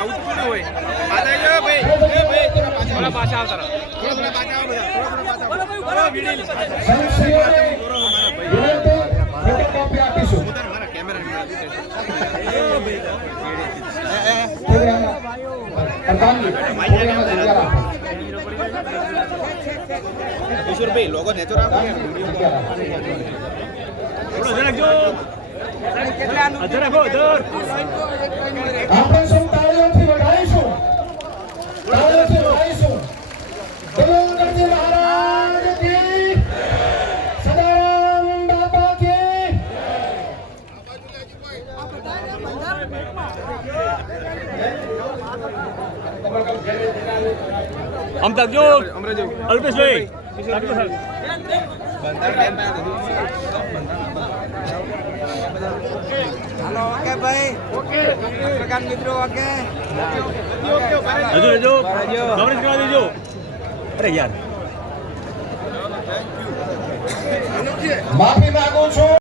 આવું તો થોડું હોય પાછા જાવ ભાઈ એ ભાઈ થોડા પાછા આવતા થોડા પાછા આવો બધા થોડા વિડીયો ફોટોકોપી આપીશું મારા કેમેરા કિશોરભાઈ લોગો નેચો રાખો થોડો જરાક જો આપણે સૌ તાળીઓથી વધારીશું બોલો ગણપતિ મહારાજ કી સદારામ બાપા કી આમ તક જો અલ્પેશભાઈ હાલો ઓકે ભાઈ ઓકે પત્રકાર મિત્રો ઓકે હજુ કવરેજ કરવા દેજો અરે યાર માફી માંગુ છું